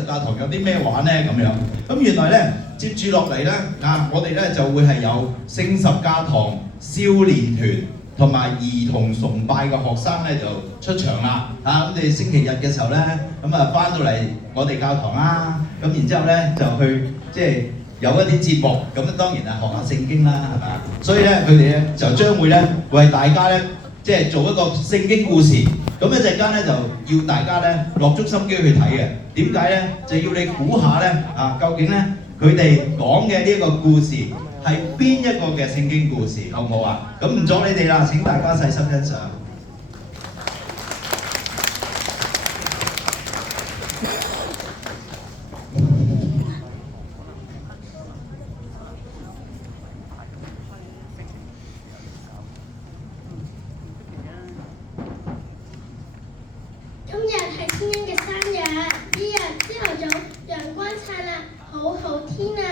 教堂有啲咩玩呢？咁樣，咁原來呢，接住落嚟呢，我哋呢就會係有聖十架堂少年團同埋兒童崇拜嘅學生呢就出場啦。咁你星期日嘅時候呢，咁啊翻到嚟我哋教堂啦，咁然之後呢，就去即係有一啲節目，咁當然係學下聖經啦，係咪啊？所以呢，佢哋呢就將會呢為大家呢即係做一個聖經故事。咁一陣間咧就要大家咧落足心機去睇嘅。點解咧？就要你估下咧究竟咧佢哋講嘅呢個故事係邊一個嘅聖經故事，好唔好啊？咁唔阻你哋啦，請大家細心欣賞。今日係天恩嘅生日，呢日朝頭早陽光燦爛，好好天啊！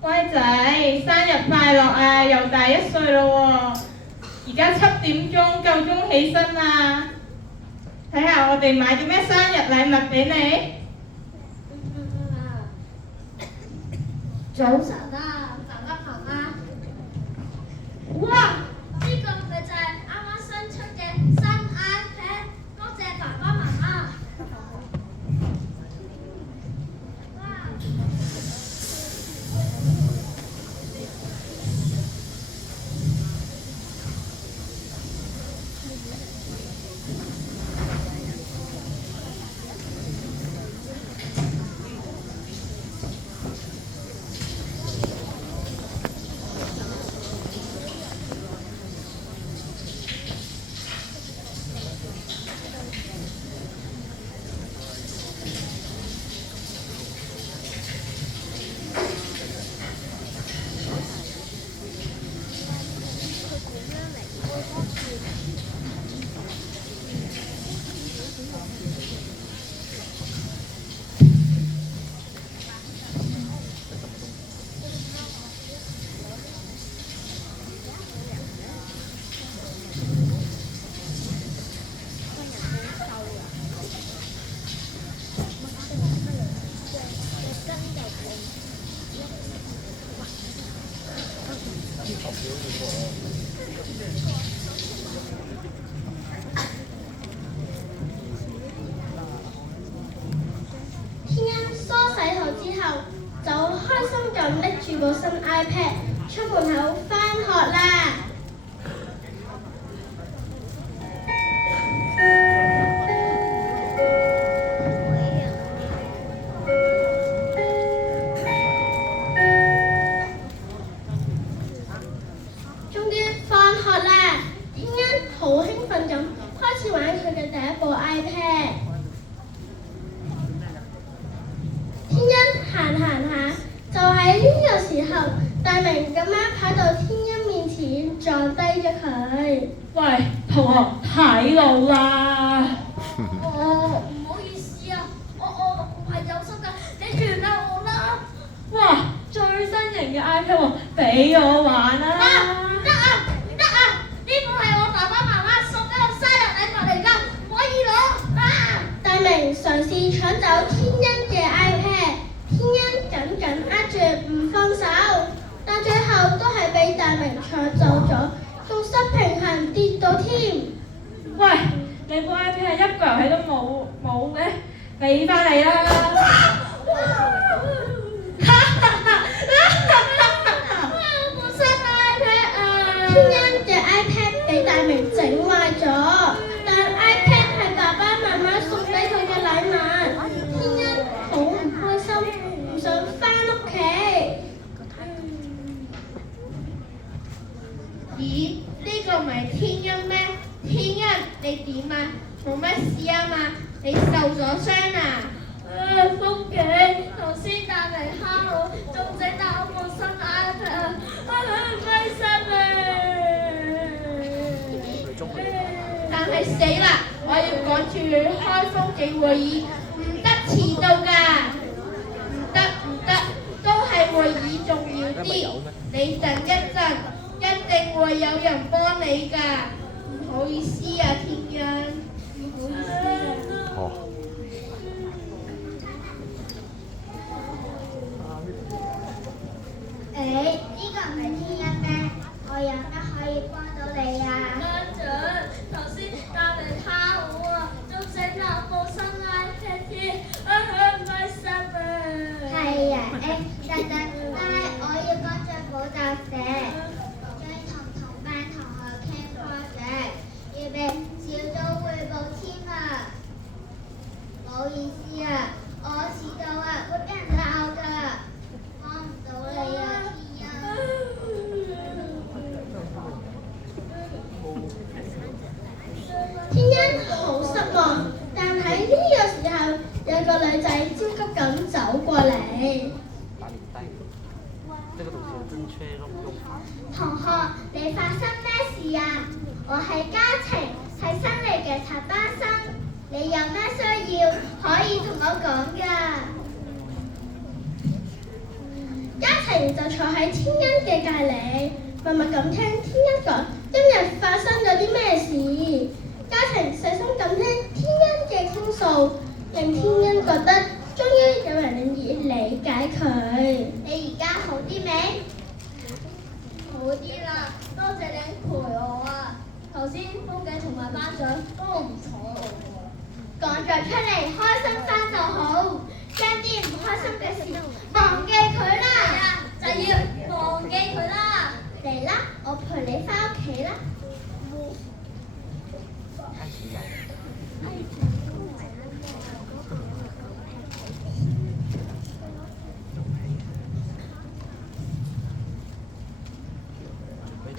乖仔，生日快樂啊！又大1歲咯喎，而家7點鐘，夠鐘起身啦。睇下我哋買啲咩生日禮物俾你。早晨啊，爸爸媽媽。哇！呢個咪就係啱啱新出嘅新 iPad， 多謝爸爸媽媽。哇！天恩梳洗好之後，就開心咁拎住部新 iPad 出門口返學啦。終於放學啦！天恩好興奮咁開始玩佢嘅第一部 iPad。天恩行下，就喺呢個時候，大明咁樣跑到天恩面前撞低咗佢。喂，同學睇路啦！唔好意思啊，我唔係有心㗎，你原諒我啦。哇，最新型嘅 iPad 喎，俾我玩啦！唔得啊！呢本係我爸爸媽媽送俾我生日禮物嚟㗎，唔可以攞啊！大明嘗試搶走天恩嘅 iPad， 天恩緊緊握住唔放手，但最後都係俾大明搶走咗，仲失平衡跌到添。喂，你部 iPad 一個遊戲都冇嘅，俾翻你啦！天恩嘅 iPad 俾大明整壞咗，但 iPad 係爸爸媽媽送俾佢嘅禮物。天恩好唔開心，唔想返屋企。咦？呢個唔係天恩咩？天恩，你點啊？冇乜事啊嘛？你受咗傷啊？福記，頭先大明蝦我，仲整爛我部新 iPad， 我好唔開心啊！但係死啦！我要趕住去開風紀會議，唔得遲到㗎！唔得，都係會議重要啲。你等一陣，一定會有人幫你㗎。唔好意思啊，天恩，唔好意思啊。哦。呢個唔係天恩咩？我有乜可以幫到你啊？家長，頭先教嚟蝦我啊，仲整爛部新 iPad 添，唔開心啊！係啊，但係我要趕住補習社，仲要同班同學傾 project，預備小組匯報添啊！唔好意思啊，我遲到啊，會俾人鬧㗎，幫唔到你啊，天恩。天恩好失望，但喺呢個時候有個女仔焦急咁走過嚟。同學，你發生咩事啊？我係嘉晴，係新嚟嘅插班生。你有咩需要可以同我講㗎？嘉晴就坐喺天恩嘅隔離，默默咁聽天恩講今日發生咗啲咩事。嘉晴細心咁聽天恩嘅傾訴，令天恩覺得終於有人願意理解佢。你而家好啲未？好啲啦，多謝你陪我啊！頭先風景同埋班長都唔睬我喎。講咗出嚟，開心翻就好，將啲唔開心嘅事忘記佢啦。就要忘記佢啦。嚟啦，我陪你翻屋企啦。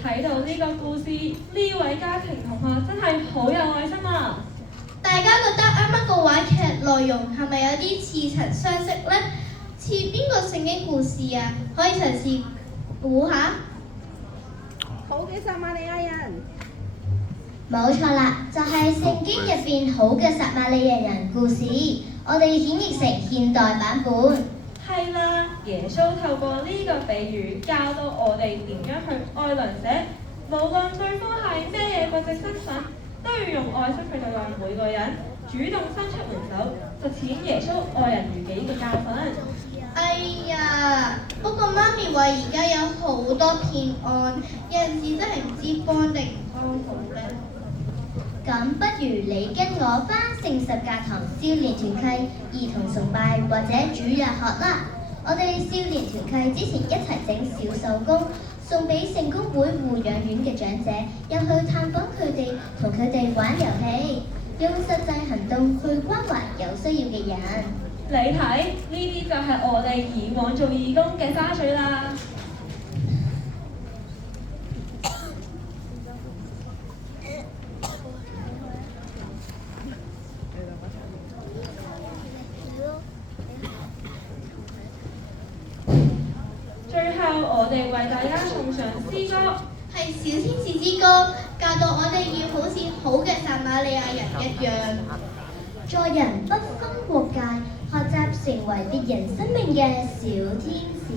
睇到呢個故事，呢位家庭同學真係好有愛心啊！大家覺得啱啱個話劇內容係咪有啲似曾相識呢？似邊個聖經故事啊？可以嘗試估下。好嘅撒瑪利亞人，冇錯啦，就係聖經入邊好嘅撒瑪利亞人故事，我哋演繹成現代版本。係啦，耶穌透過呢個比喻教到我哋點樣去愛鄰舍，無論對方係咩嘢國籍身份，都要用愛心去對待每個人，主動伸出援手，實踐耶穌愛人如己嘅教訓。哎呀，不過媽咪話而家有好多騙案，有陣時真係唔知幫定唔幫好呢。咁不如你跟我返聖十架堂少年團契兒童崇拜或者主日學啦。我哋少年團契之前一齊整小手工，送俾聖公會護養院嘅長者，又去探訪佢哋，同佢哋玩遊戲，用實際行動去關懷有需要嘅人。你睇，呢啲就係我哋以往做義工嘅花絮啦。最後，我哋為大家送上詩歌，係小天使之歌，教導我哋要好似好嘅撒瑪利亞人一樣，做人不分國界，學習成為別人生命嘅小天使。